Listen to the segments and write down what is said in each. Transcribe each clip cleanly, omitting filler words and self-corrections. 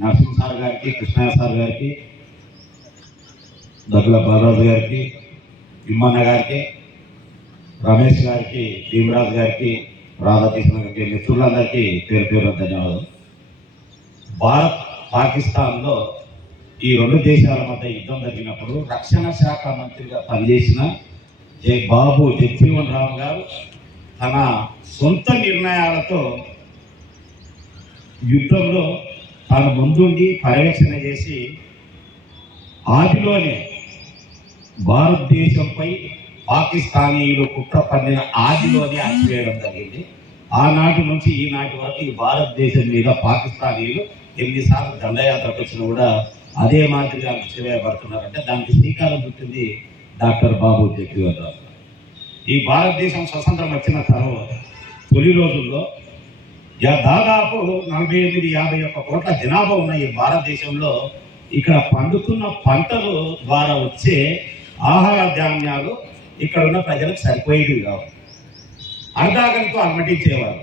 Narasimha sir గారికి, Krishnaiah sir గారికి, దగ్గర బాలరాజు గారికి, తిమ్మన్న గారికి, రమేష్ గారికి, భీమరాజు గారికి, రాధాకృష్ణ గారికి, మిత్రులందరికీ పేరు పేరు ధన్యవాదాలు. భారత్ పాకిస్తాన్లో ఈ రెండు దేశాల మధ్య యుద్ధం జరిగినప్పుడు రక్షణ శాఖ మంత్రిగా పనిచేసిన బాబు జగజీవన్ రామ్ గారు తన సొంత నిర్ణయాలతో యుద్ధంలో తాను ముందుండి పర్యవేక్షణ చేసి ఆదిలోనే భారతదేశంపై పాకిస్తానీయులు కుట్ర పన్నిన ఆదిలోనే అణచివేయడం జరిగింది. ఆనాటి నుంచి ఈనాటి వరకు ఈ భారతదేశం మీద పాకిస్తానీయులు ఎన్నిసార్లు దండయాత్రకు వచ్చినా కూడా అదే మాదిరిగా అణచివేయబడుతున్నారంటే దానికి శ్రీకారం చుట్టింది డాక్టర్ బాబు జగజీవన్ రామ్. ఈ భారతదేశం స్వతంత్రం వచ్చిన తర్వాత తొలి రోజుల్లో దాదాపు 48-51 కోట్ల జనాభా ఉన్న ఈ భారతదేశంలో ఇక్కడ పండుతున్న పంటలు ద్వారా వచ్చే ఆహార ధాన్యాలు ఇక్కడ ఉన్న ప్రజలకు సరిపోయేవి కావు. అర్ధాకలితో అలమటించేవారు.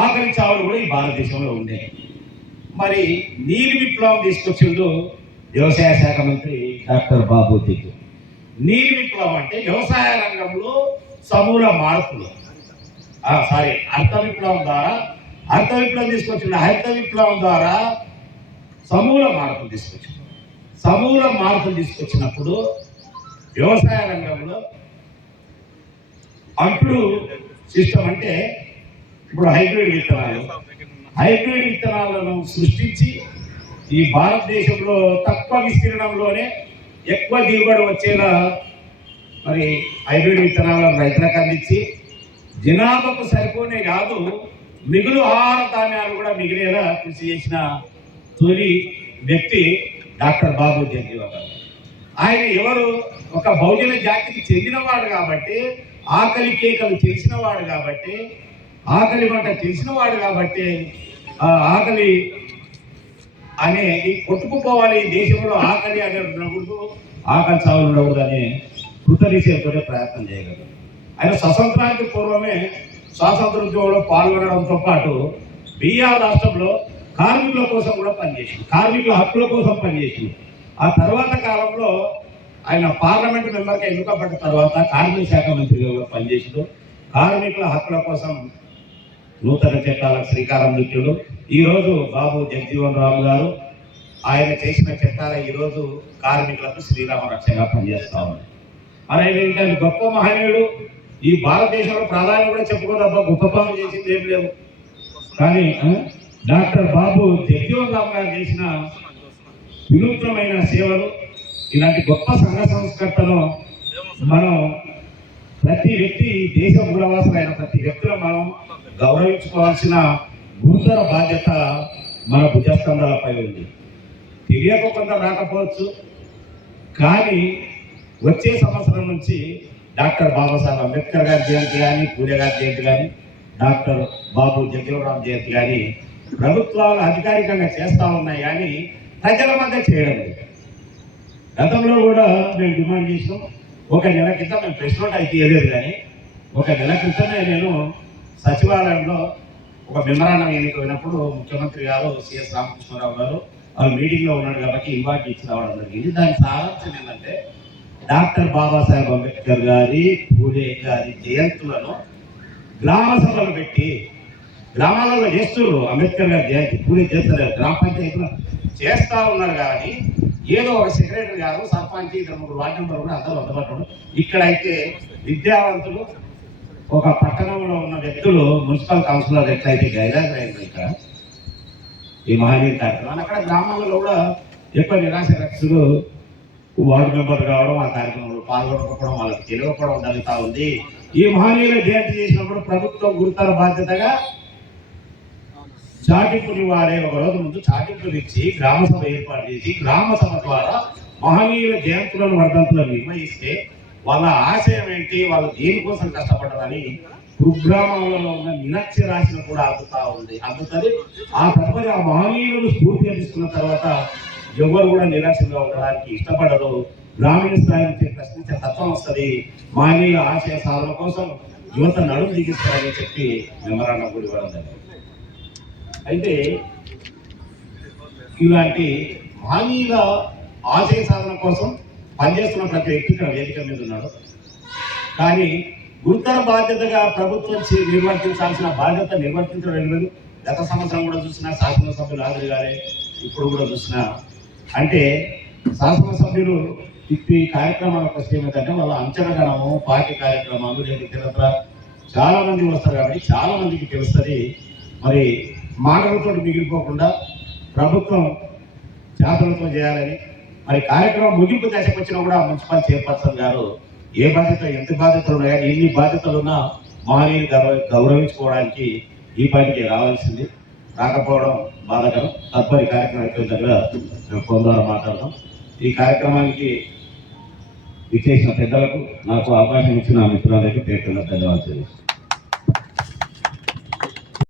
ఆకలి చావులు కూడా ఈ భారతదేశంలో ఉండేవి. మరి నీలి విప్లవం తీసుకొచ్చిండు వ్యవసాయ శాఖ మంత్రి డాక్టర్ బాబు జగజీవన్. నీలి విప్లవం అంటే వ్యవసాయ రంగంలో సమూల మార్పులు. హరిత విప్లవం తీసుకొచ్చిండు. హరిత విప్లవం ద్వారా సమూల మార్పులు తీసుకొచ్చిండు. సమూల మార్పులు తీసుకొచ్చినప్పుడు వ్యవసాయ రంగంలో అంట్లు సిస్టమ్ అంటే ఇప్పుడు హైబ్రిడ్ విత్తనాలను సృష్టించి ఈ భారతదేశంలో తక్కువ విస్తీర్ణంలోనే ఎక్కువ దిగుబడి వచ్చేలా మరి హైబ్రిడ్ విత్తనాలను రైతులకు అందించి జనాభాకు సరిపోనే కాదు మిగులు ఆహార ధాన్యాలు కూడా మిగిలేలా కృషి చేసిన తొలి వ్యక్తి డాక్టర్ బాబు జగజీవన్ రామ్. ఆయన ఎవరు? ఒక బహుజన జాతికి చెందినవాడు కాబట్టి, ఆకలి కేకలు తెలిసినవాడు కాబట్టి, ఆకలి మంట తెలిసినవాడు కాబట్టి, ఆకలి అనేది కొట్టుకుపోవాలి, దేశంలో ఆకలి అనే ఉండకూడదు, ఆకలి చావులు ఉండకూడదు అనే కృతనిశ్చయంతో ప్రయత్నం చేయగలరు. ఆయన స్వతంత్రానికి పూర్వమే స్వాతంత్రోద్యమంలో పాల్గొనడంతో పాటు బీహార్ రాష్ట్రంలో కార్మికుల కోసం కూడా పనిచేసింది. కార్మికుల హక్కుల కోసం పనిచేసింది. ఆ తర్వాత కాలంలో ఆయన పార్లమెంటు మెంబర్గా ఎన్నుకబడ్డ తర్వాత కార్మిక శాఖ మంత్రిగా కూడా పనిచేసిండు. కార్మికుల హక్కుల కోసం నూతన చట్టాలకు శ్రీకారం చుట్టాడు. ఈరోజు బాబు జగజీవన్ రామ్ గారు ఆయన చేసిన చట్టాలు ఈరోజు కార్మికులకు శ్రీరామ రక్షగా పనిచేస్తా ఉన్నాయి. మరి ఆయన ఏంటంటే గొప్ప మహనీయుడు. ఈ భారతదేశంలో ప్రాధాన్యం కూడా చెప్పుకోదబ్బా, గొప్ప పనులు చేసింది ఏం లేవు. కానీ డాక్టర్ బాబు జగజీవన్ రామ్ గారు చేసిన వినూత్నమైన సేవలు, ఇలాంటి గొప్ప సంఘ సంస్కర్తను మనం ప్రతి వ్యక్తి, దేశ మూలవాసులైన ప్రతి వ్యక్తులను మనం గౌరవించుకోవాల్సిన గురుతర బాధ్యత మన భుజస్కంధాలపై ఉంది. తెలియక కొంత రాకపోవచ్చు, కానీ వచ్చే సంవత్సరం నుంచి డాక్టర్ బాబాసాహెబ్ అంబేద్కర్ గారి జయంతి కానీ, పూలే గారి జయంతి కానీ, డాక్టర్ బాబు జగజీవన్ రామ్ జయంతి కానీ ప్రభుత్వాలు అధికారికంగా చేస్తూ ఉన్నాయి, కానీ ప్రజల మధ్య చేయడం లేదు. గతంలో కూడా మేము డిమాండ్ చేసినాం. ఒక నెల క్రితం మేము ప్రెస్ నోట్ అయితే ఇవ్వలేదు, కానీ ఒక నెల క్రితమే నేను సచివాలయంలో ఒక మెమరాండం ఎన్నికైనప్పుడు ముఖ్యమంత్రి గారు సిఎస్ రామకృష్ణరావు గారు వాళ్ళు మీటింగ్లో ఉన్నాడు కాబట్టి ఇన్వైట్ ఇచ్చి రావడం జరిగింది. దాని సారాంశం ఏంటంటే డాక్టర్ బాబాసాహెబ్ అంబేద్కర్ గారి, పూలే గారి జయంతులను గ్రామ సభలు పెట్టి గ్రామాలలో చేస్తున్నారు. అంబేద్కర్ గారి జయంతి పూలే చేస్తారు, గ్రామ పంచాయతీలో చేస్తూ ఉన్నారు. కానీ ఏదో ఒక సెక్రటరీ గారు, సర్పంచ్, 2-3 వార్డు మెంబర్లు కూడా అందరూ అందుబాటులో. ఇక్కడైతే విద్యావంతులు, ఒక పట్టణంలో ఉన్న వ్యక్తులు, మున్సిపల్ కౌన్సిలర్ ఎట్లయితే గైరాజ్ అయింది ఇక్కడ ఈ మహనీయ కార్యక్రమాన్ని, అక్కడ గ్రామాలలో కూడా ఎక్కువ నిరాశరక్షులు వార్డు మెంబర్ కావడం, ఆ కార్యక్రమంలో పాల్గొనకపోవడం, వాళ్ళకి తెలియకపోవడం జరుగుతూ ఉంది. ఈ మహనీయుల జయంతి చేసినప్పుడు ప్రభుత్వం గురుతర బాధ్యతగా చాటింపుని వారే ఒక రోజు ముందు చాటింపులు ఇచ్చి గ్రామ సభ ఏర్పాటు చేసి, గ్రామ సభ ద్వారా మహనీయుల జయంతులను, వర్ధంతులను నిర్వహిస్తే వాళ్ళ ఆశయం ఏంటి, వాళ్ళు దేనికోసం కష్టపడ్డారని కుగ్రామంలో ఉన్న నిరక్షరాశిని కూడా అందుతుంది. ఆ తదుపరి ఆ మహనీయులను స్ఫూర్తిగా తీసుకున్న తర్వాత ఎవరు కూడా నిరాశగా ఉండడానికి ఇష్టపడరు. గ్రామీణ స్థాయి నుంచి ప్రశ్నించే తత్వం వస్తుంది. మహనీయుల ఆశయ సాధన కోసం యువత నడుము దిగిస్తారని చెప్పి మెమరాండం కూడా ఇవ్వడం జరిగింది. అయితే ఇలాంటి మహనీయుల ఆశయ సాధన కోసం పనిచేస్తున్న ప్రతి వ్యక్తి ఇక్కడ వేదిక మీద ఉన్నాడు. కానీ గురుతర బాధ్యతగా ప్రభుత్వం నిర్వర్తించాల్సిన బాధ్యత నిర్వర్తించడం లేదు. గత సంవత్సరం కూడా చూసిన శాసనసభ్యులు హాజరు గారే, ఇప్పుడు కూడా చూసిన అంటే శాసనసభ్యులు ఈ కార్యక్రమాల కోసం ఏమిటంటే వాళ్ళ అంచనగణము, పార్టీ కార్యక్రమాలు లేదా ఇతరత్ర చాలా మంది వస్తారు కాబట్టి చాలా మందికి తెలుస్తుంది. మరి మాటలతో మిగిలిపోకుండా ప్రభుత్వం చేతలతో చేయాలని, మరి కార్యక్రమం ముగింపు దశకు వచ్చినా కూడా మున్సిపల్ చైర్పర్సన్ గారు ఏ బాధ్యత ఎంత బాధ్యతలు ఉన్నాయో ఎన్ని బాధ్యతలున్నా మహనీయుని గౌరవించుకోవడానికి ఈ పార్టీకి రావాల్సింది, రాకపోవడం బాధకరం. తదుపరి కార్యక్రమం దగ్గర పొందాలని మాట్లాడదాం. ఈ కార్యక్రమానికి విచ్చేసిన పెద్దలకు నాకు అవకాశం ఇచ్చిన మిత్రులందరికీ పేర్కొన్న ధన్యవాదాలు.